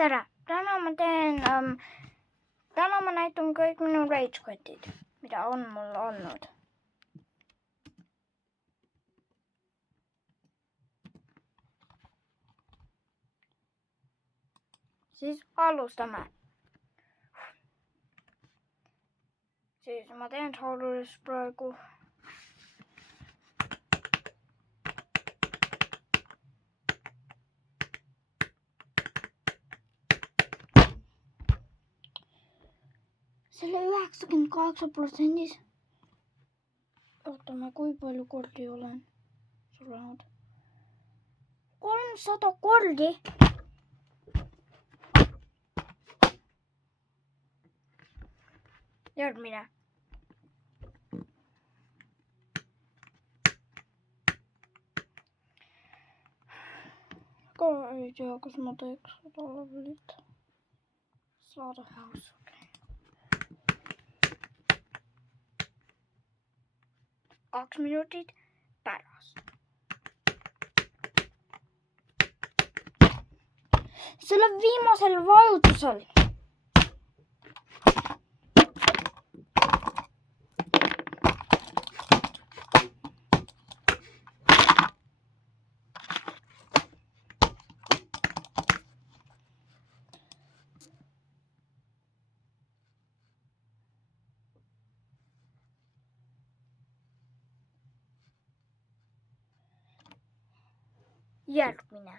tere! Täna ma näitan kõik minu rage quit'id, mida on mul olnud. Siis alustame. Siis ma teen soolulist praegu. Selle 98%. Ootame, kui palju kordi olen sulenud. 300 kordi. Järgmine. Ka ei tea, kas ma teeks seda levelit. Slaughterhouse, okei. 2 minutit pärast. Selle viimasel vajutusel. Järgmine.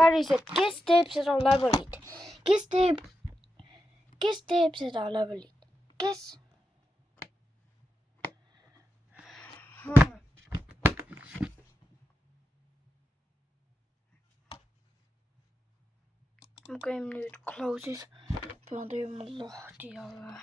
Päriselt, kes teeb seda levelit? Kes teeb seda levelit? Kes? Ma käin nüüd close'is. Pean tegema lahti jälle.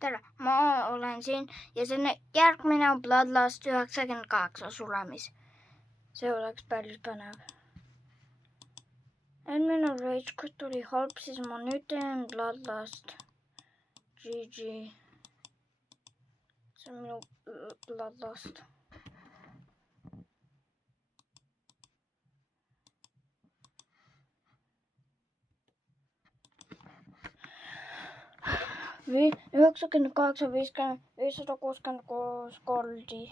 Tere, ma olen siin ja see järgmine on Bloodlust 98 sulemis. See oleks päris põnev. Eelmine rage quit oli halb, siis ma nüüd teen Bloodlust. GG. See on minu Bloodlust. Või 98, 50, 566 kordi.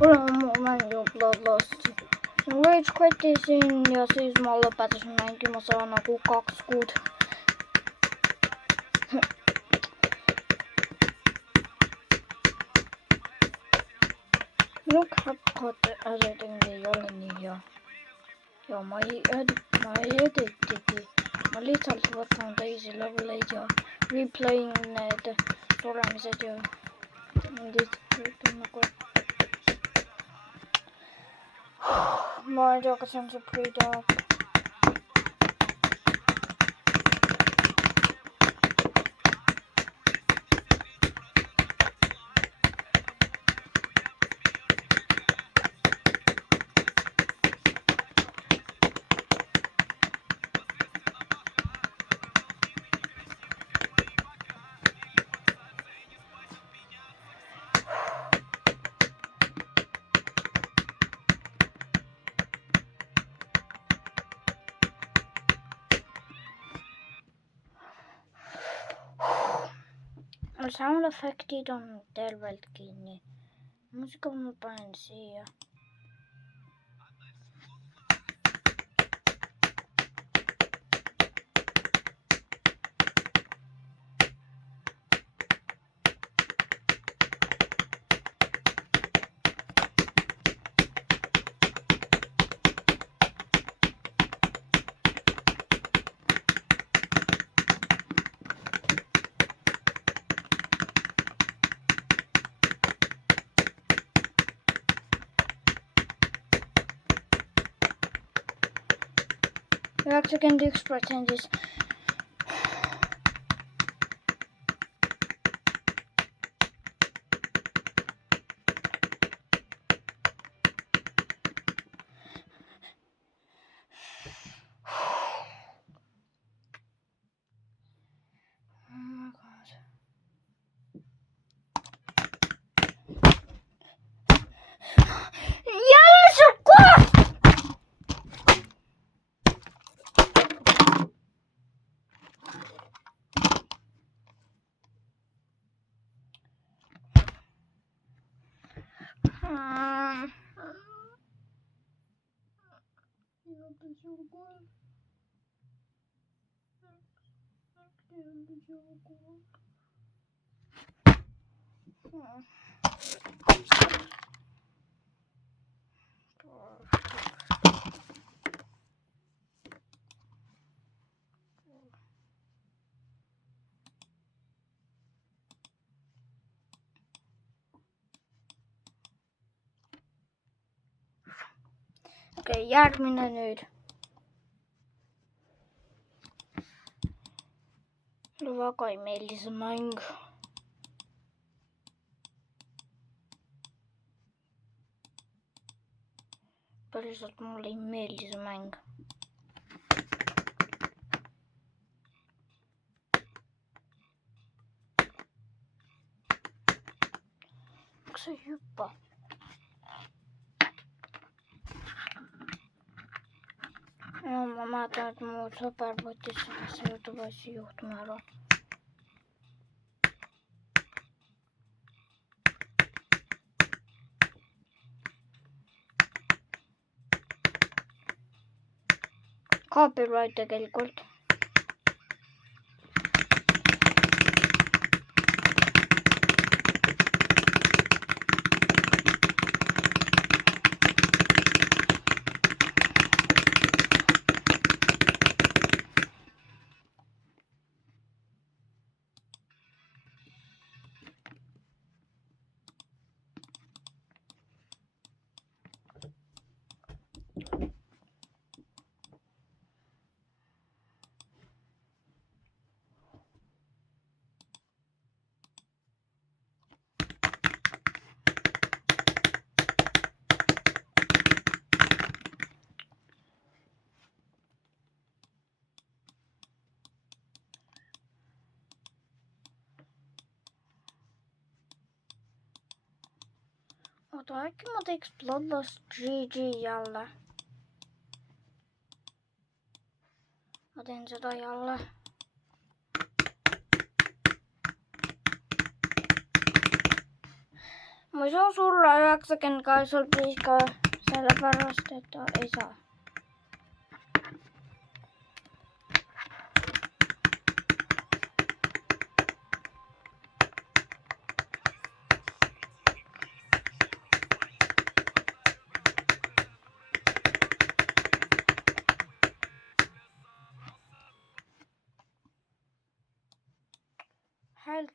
Ma mängin Bloodlusti. Rage quitisin ja siis ma lõpetasin mängimasa nagu 2 kuud. Minu CapCut editing ei ole nii hea. ja ma ei editigi. Ma lihtsalt võtan teisi leveleid ja replaying need suremised ja lihtsalt nagu. Ma ei tea, kas see on see pre-dog. Sound efektid on tervelt kinni. Muusika ma panen siia. Second expression is okei, järgmine nüüd. Mulle väga ei meeldi see mäng. Päriselt mulle ei meeldi see mäng. Miks sa ei hüppa? Ja ma mäletan, et mu sõber võttis sellesse YouTube'i juhtme ära. Copyright tegelikult. Oota, äkki ma teeks Bloodlust GG jälle. Ma teen seda jälle. Ma ei saa surra 98 pliiska, sellepärast et ta ei saa.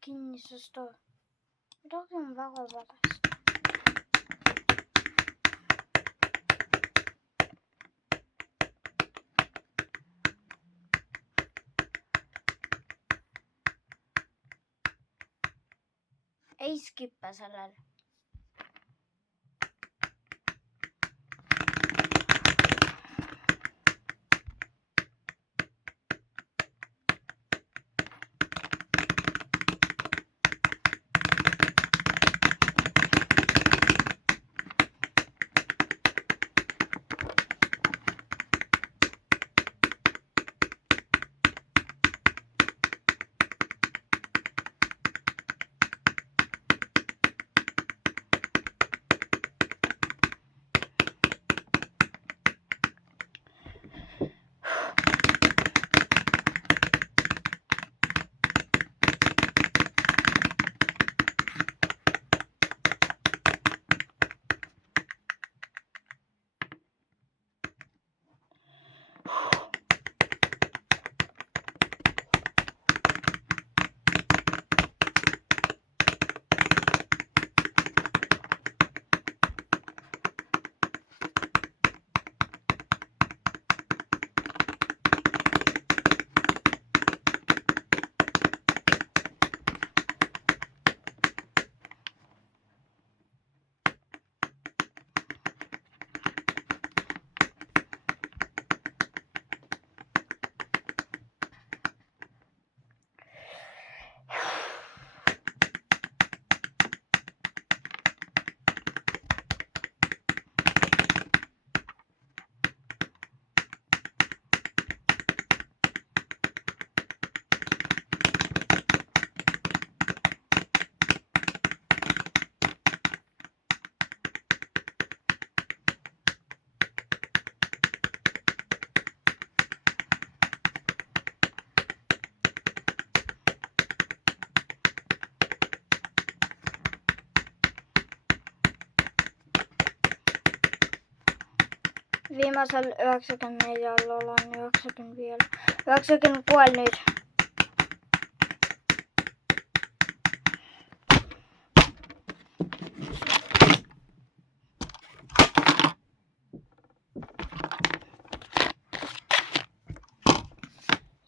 kinni, sest midagi on väga valesti. Ei skippa sellel. Viimasel 94 olen 95, 96 nüüd.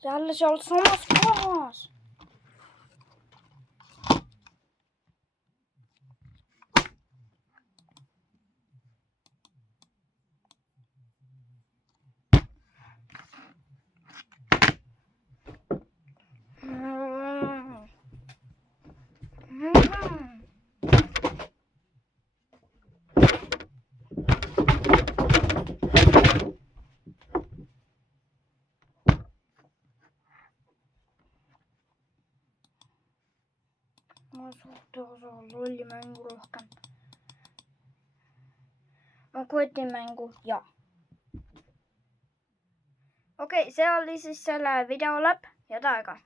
Jälle seal samas kohas. Ma suhte osa lolli mängu rohkem. Ma kotimängu ja. Okei, see oli siis selle video lõpp ja aega.